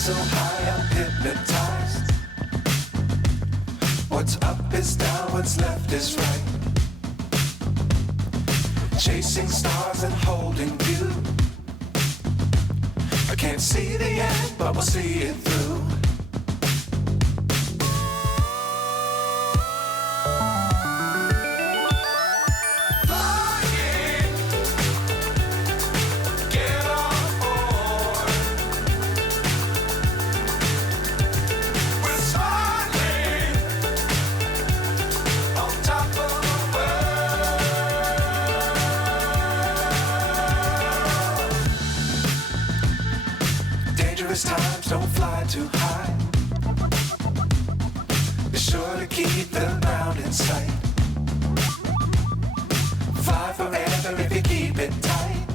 so high I'm hypnotized. What's up is down, what's left is right. Chasing stars and holding you. I can't see the end, but we'll see it through. Times don't fly too high. Be sure to keep the ground in sight. Fly forever if you keep it tight.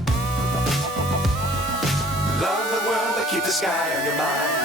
Love the world but keep the sky on your mind.